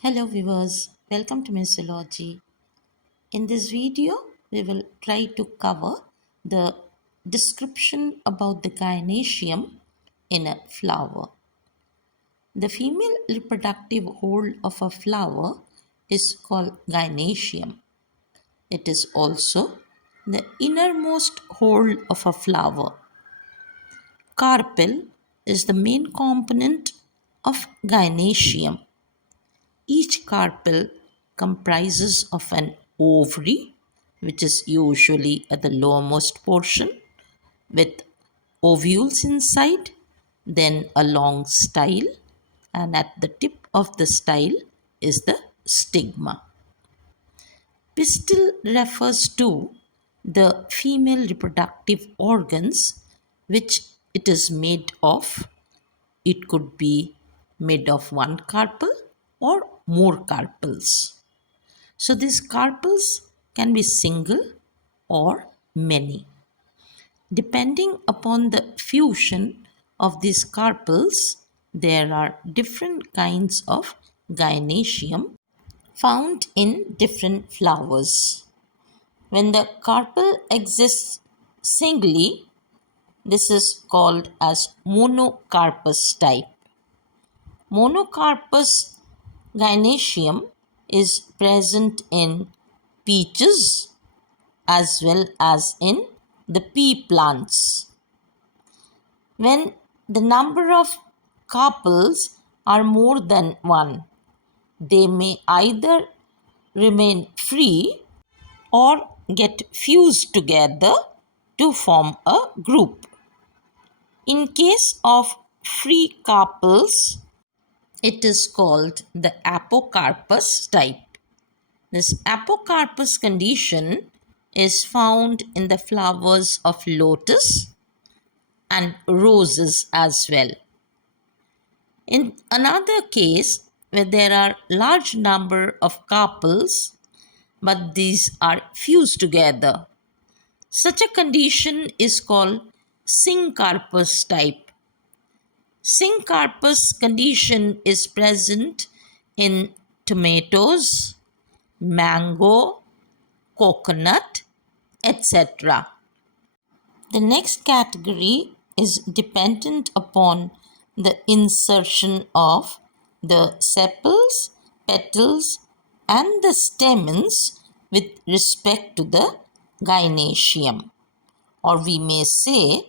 Hello viewers, welcome to Mycology. In this video, we will try to cover the description about the gynoecium in a flower. The female reproductive whorl of a flower is called gynoecium. It is also the innermost whorl of a flower. Carpel is the main component of gynoecium. Each carpel comprises of an ovary, which is usually at the lowermost portion, with ovules inside, then a long style, and at the tip of the style is the stigma. Pistil refers to the female reproductive organs which it is made of. It could be made of one carpel or more carpels. So these carpels can be single or many. Depending upon the fusion of these carpels, there are different kinds of gynoecium found in different flowers. When the carpel exists singly, this is called as monocarpous type. Monocarpous gynoecium is present in peaches as well as in the pea plants. When the number of carpels are more than one, they may either remain free or get fused together to form a group. In case of free carpels, it is called the apocarpous type. This apocarpous condition is found in the flowers of lotus and roses as well. In another case, where there are large number of carpels, but these are fused together, such a condition is called syncarpous type. Syncarpous condition is present in tomatoes, mango, coconut, etc. The next category is dependent upon the insertion of the sepals, petals, and the stamens with respect to the gynoecium, or we may say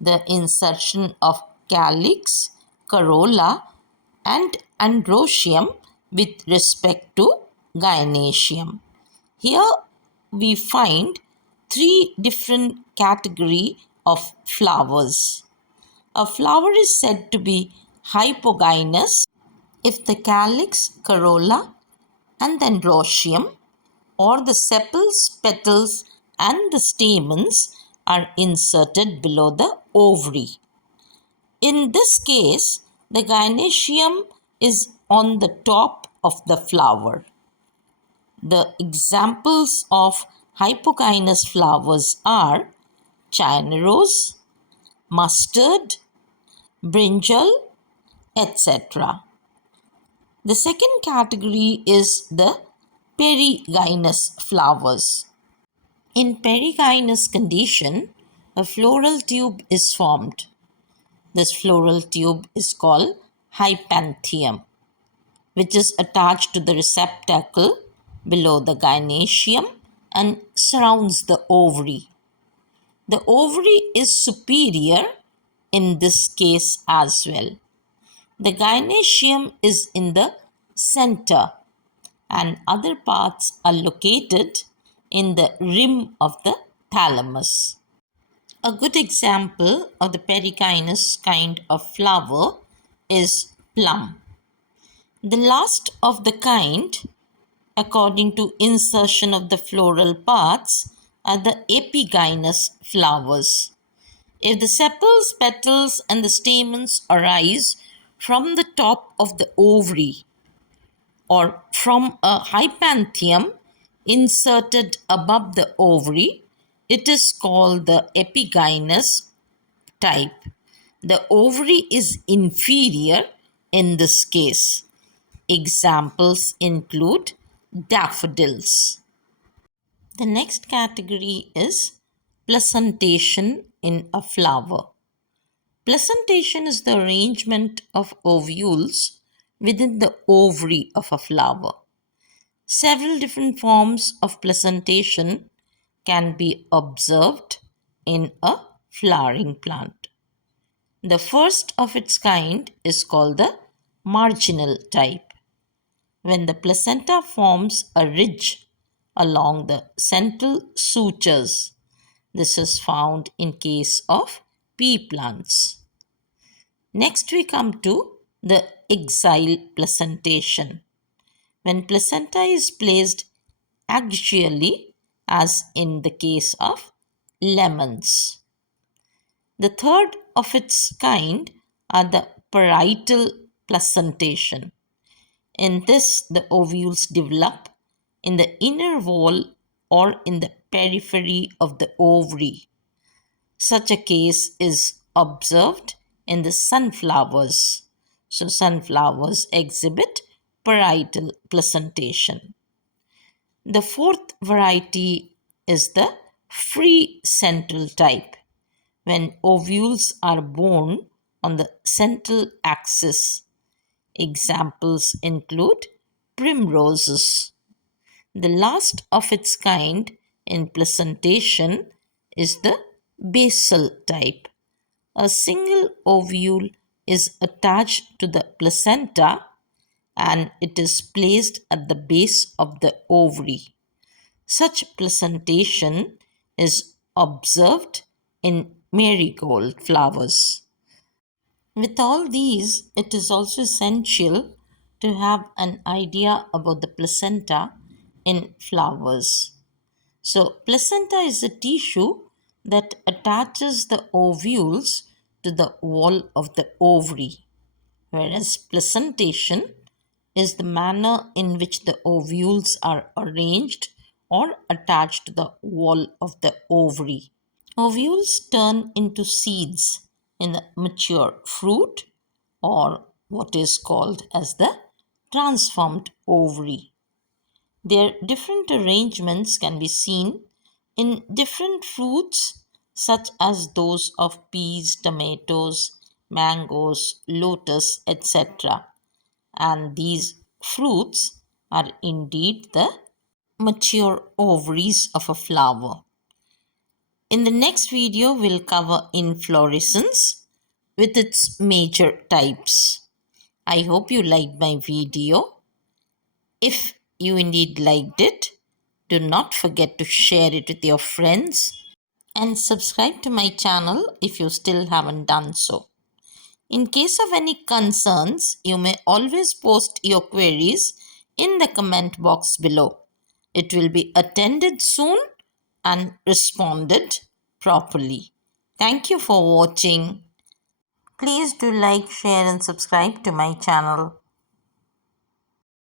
the insertion of calyx, corolla, and androecium with respect to gynoecium. Here we find three different category of flowers. A flower is said to be hypogynous if the calyx, corolla, and the androecium, or the sepals, petals, and the stamens are inserted below the ovary. In this case, the gynoecium is on the top of the flower. The examples of hypogynous flowers are China rose, mustard, brinjal, etc. The second category is the perigynous flowers. In perigynous condition, a floral tube is formed. This floral tube is called hypanthium, which is attached to the receptacle below the gynoecium and surrounds the ovary. The ovary is superior in this case as well. The gynoecium is in the center and other parts are located in the rim of the thalamus. A good example of the perigynous kind of flower is plum. The last of the kind, according to insertion of the floral parts, are the epigynous flowers. If the sepals, petals, and the stamens arise from the top of the ovary or from a hypanthium inserted above the ovary, it is called the epigynous type. The ovary is inferior in this case. Examples include daffodils. The next category is placentation in a flower. Placentation is the arrangement of ovules within the ovary of a flower. Several different forms of placentation can be observed in a flowering plant. The first of its kind is called the marginal type. When the placenta forms a ridge along the central sutures, this is found in case of pea plants. Next we come to the axile placentation. When placenta is placed axially, as in the case of lemons. The third of its kind are the parietal placentation. In this, the ovules develop in the inner wall or in the periphery of the ovary. Such a case is observed in the sunflowers. So, sunflowers exhibit parietal placentation. The fourth variety is the free central type, when ovules are borne on the central axis. Examples include primroses. The last of its kind in placentation is the basal type. A single ovule is attached to the placenta and it is placed at the base of the ovary. Such placentation is observed in marigold flowers. With all these, it is also essential to have an idea about the placenta in flowers. So, placenta is a tissue that attaches the ovules to the wall of the ovary, whereas placentation is the manner in which the ovules are arranged or attached to the wall of the ovary. Ovules turn into seeds in the mature fruit or what is called as the transformed ovary. Their different arrangements can be seen in different fruits such as those of peas, tomatoes, mangoes, lotus, etc. And these fruits are indeed the mature ovaries of a flower. In the next video, we'll cover inflorescence with its major types. I hope you liked my video. If you indeed liked it, do not forget to share it with your friends and subscribe to my channel if you still haven't done so. In case of any concerns, you may always post your queries in the comment box below. It will be attended soon and responded properly. Thank you for watching. Please do like, share and subscribe to my channel.